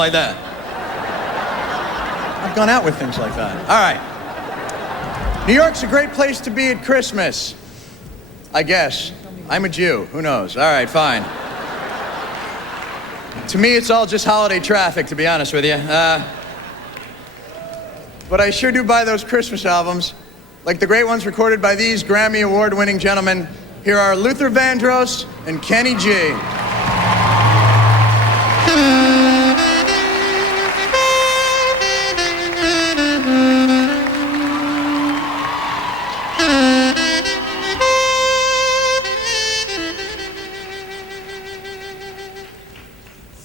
like that. I've gone out with things like that. All right. New York's a great place to be at Christmas. I guess. I'm a Jew. Who knows? All right, fine. To me, it's all just holiday traffic, to be honest with you. But I sure do buy those Christmas albums, like the great ones recorded by these Grammy Award-winning gentlemen. Here are Luther Vandross and Kenny G.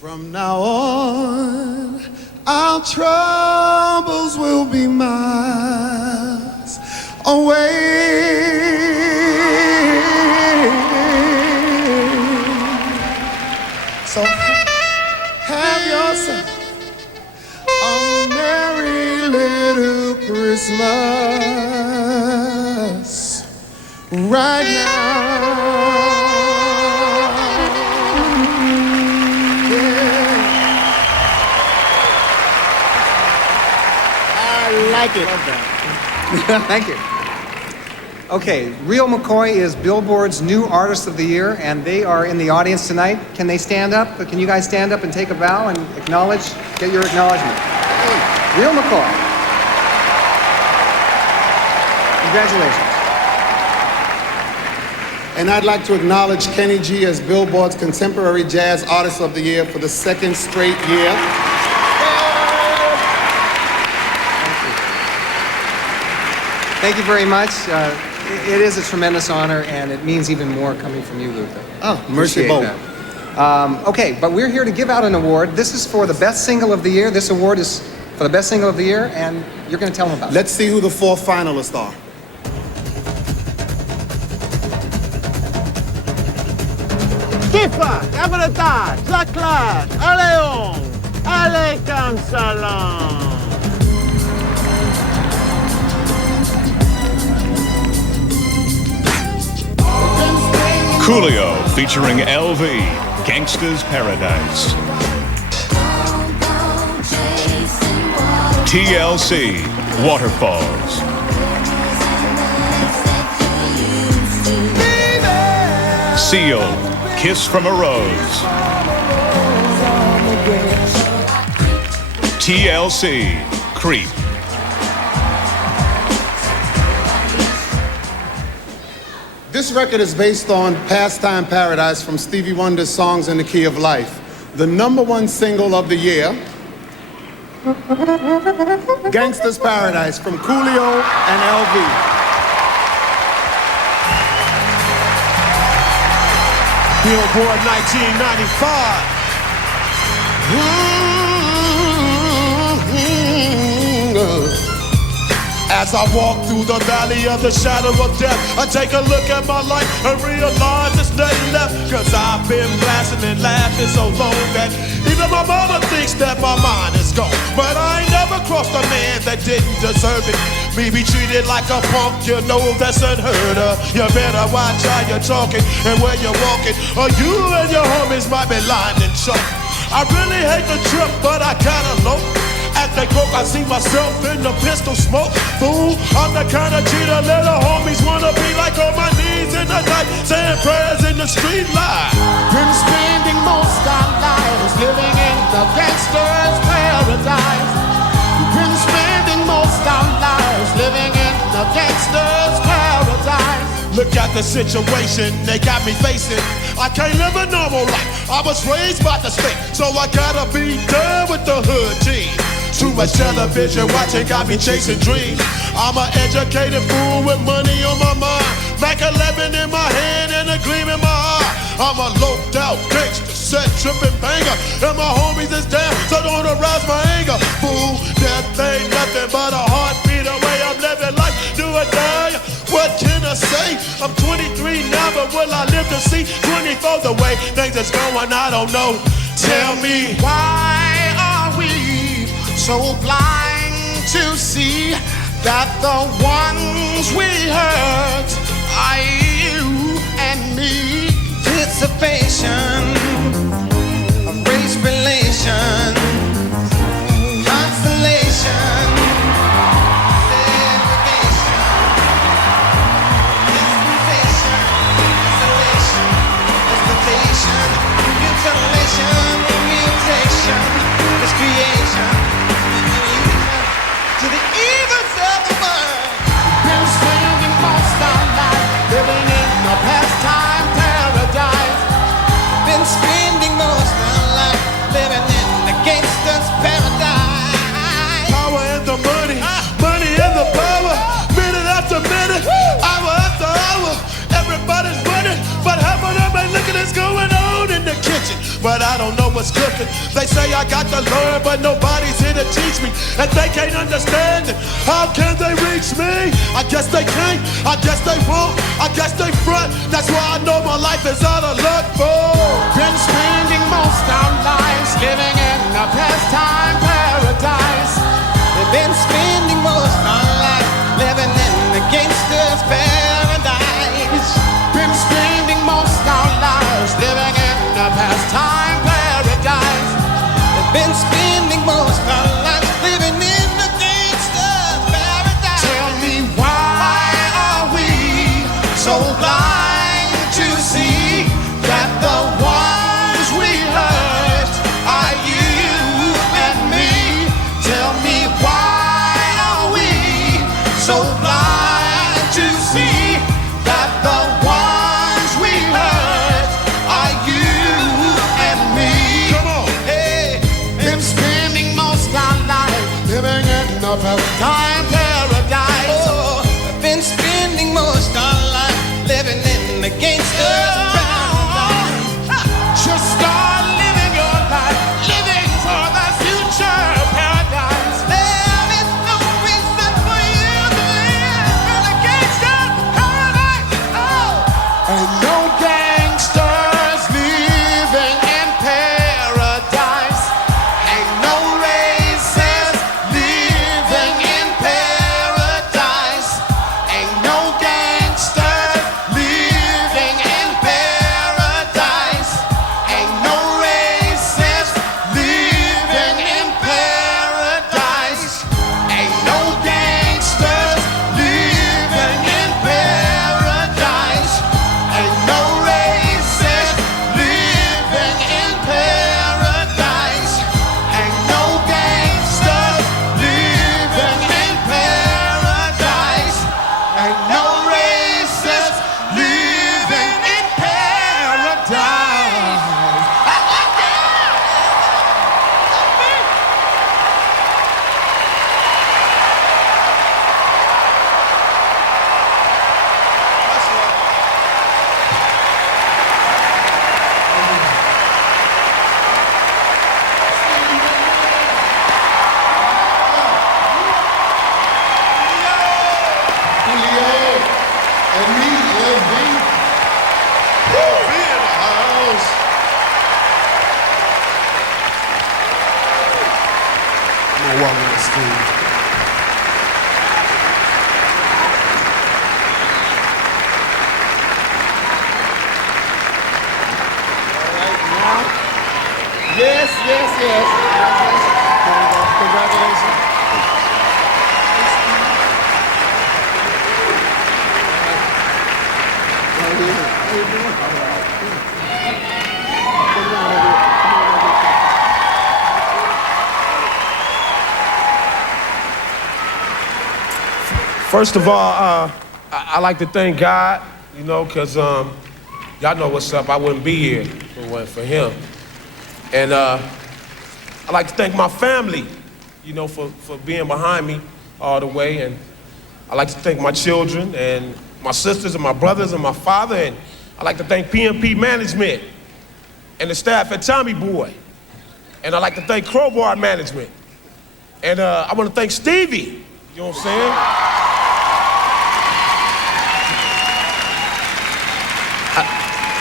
From now on, our troubles will be miles away. So have yourself a merry little Christmas right now. Like it. Love that. Thank you. Okay, Real McCoy is Billboard's new Artist of the Year, and they are in the audience tonight. Can they stand up? Can you guys stand up and take a bow and acknowledge, get your acknowledgement? Hey, Real McCoy. Congratulations. And I'd like to acknowledge Kenny G as Billboard's Contemporary Jazz Artist of the Year for the second straight year. Thank you very much. It is a tremendous honor, and it means even more coming from you, Luther. Oh, mercy both. Okay, but we're here to give out an award. This is for the best single of the year. This award is for the best single of the year, and you're going to tell them about it. Let's see who the 4 finalists are. Kifa, Cabreta, Zaclash, Aléon, Allez Cansalan. Coolio featuring LV, Gangstas Paradise. TLC, Waterfalls. Seal, Kiss from a Rose. TLC, Creep. This record is based on Pastime Paradise from Stevie Wonder's Songs in the Key of Life. The #1 single of the year, Gangstas Paradise from Coolio and LV. Billboard 1995. As I walk through the valley of the shadow of death, I take a look at my life and realize it's nothing left. Cause I've been blasting and laughing so long that even my mama thinks that my mind is gone. But I ain't never crossed a man that didn't deserve it. Me be treated like a punk, you know that's unheard of. You better watch how you're talking and where you're walking, or you and your homies might be lined in chalk. I really hate the trip, but I gotta low. As they broke, I see myself in the pistol smoke. Fool, I'm the kind of cheater little homies wanna be like, on my knees in the night, saying prayers in the street light. Been spending most our lives living in the gangster's paradise. Been spending most our lives living in the gangster's paradise. Look at the situation they got me facing. I can't live a normal life. I was raised by the state, so I gotta be done with the hood team. Too much television watching got me chasing dreams. I'm an educated fool with money on my mind. Mac 11 in my hand and a gleam in my eye. I'm a loped out gangster, set tripping banger, and my homies is down, so don't arouse my anger. Fool, death ain't nothing but a heartbeat away. I'm living life, do or die. What can I say? I'm 23 now, but will I live to see 24 the way things is going? I don't know. Tell me, why are we so blind to see that the ones we hurt are you and me? Dissipation of race relation but I don't know what's cooking. They say I got to learn, but nobody's here to teach me. And they can't understand it. How can they reach me? I guess they can't, I guess they won't, I guess they front. That's why I know my life is out of luck, boy. Been spending most our lives living in a pastime paradise. We've been spending most our lives living in the gangster's paradise. Been spending most our lives living in a pastime paradise. We've been spending most our lives living in the gangster's paradise. Tell me why are we so blind to see that the ones we hurt are you and me? Tell me why are we so blind to see that the ones we hurt are you and me? Come on. Hey, been spending most our life living in a pastime paradise. Oh, been spending most our life living in the gangster's paradise. Just start living your life, living for the future paradise. There is no reason for you to live in the gangster's paradise. Oh, and no gangsters living in paradise. Ain't no races living in paradise. Ain't no gangsters living in paradise. Ain't no races living in paradise. Ain't no gangsters living in paradise. Ain't no races living in paradise. Ain't no gangsters living in paradise. Ain't no races living in paradise. Coolio and me, LV. Be in the house. I'm gonna walk on the stage. Yes, yes, yes. Congratulations. First of all, I like to thank God, you know, because y'all know what's up. I wouldn't be here if it wasn't for him. And I like to thank my family, you know, for being behind me all the way. And I like to thank my children and my sisters and my brothers and my father. And I like to thank PNP Management and the staff at Tommy Boy. And I like to thank Crowbar Management. And I want to thank Stevie, you know what I'm saying?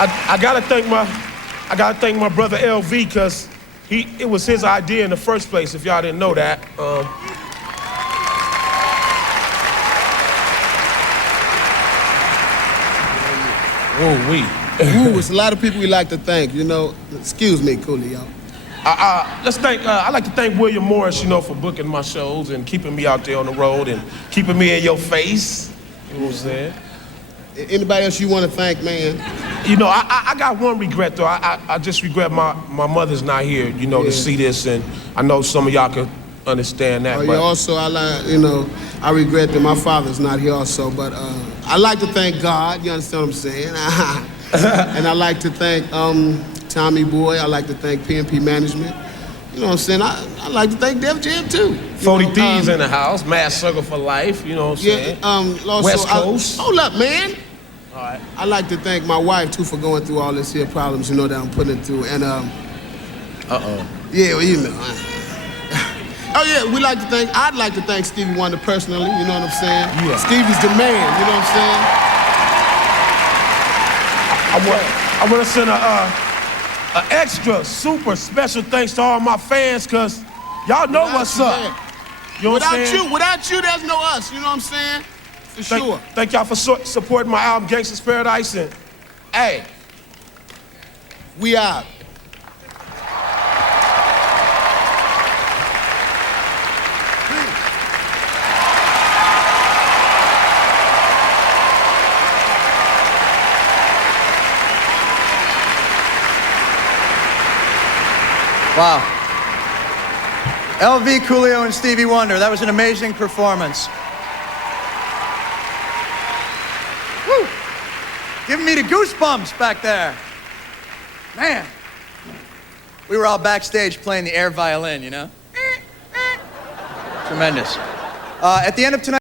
I gotta thank my brother LV, because it was his idea in the first place, if y'all didn't know that. Ooh, it's a lot of people we like to thank, you know. Excuse me, Coolio. I'd like to thank William Morris, you know, for booking my shows and keeping me out there on the road and keeping me in your face. You know what I'm saying? Anybody else you want to thank, man? You know, I got one regret, though. I just regret my mother's not here, you know, to see this, and I know some of y'all could understand that. Oh, but yeah, also, I regret that my father's not here also, but I like to thank God, you understand what I'm saying? And I like to thank Tommy Boy, I like to thank PNP Management. You know what I'm saying? I like to thank Def Jam, too. 40 Thieves in the house, Mad Circle for Life, you know what I'm saying? Also, West Coast. Hold up, man. All right. I like to thank my wife, too, for going through all this here problems, you know, that I'm putting it through. And Uh-oh. Yeah, well, you know. Oh, yeah, I'd like to thank Stevie Wonder personally, you know what I'm saying? Yeah. Stevie's the man, you know what I'm saying? I want to send a extra super special thanks to all my fans, because y'all know what's up. You know what I'm saying? Without you, there's no us, you know what I'm saying? For sure. Thank y'all for supporting my album, Gangstas Paradise, and hey, we out. Wow. LV, Coolio, and Stevie Wonder. That was an amazing performance. Woo! Giving me the goosebumps back there. Man. We were all backstage playing the air violin, you know? Tremendous. At the end of tonight.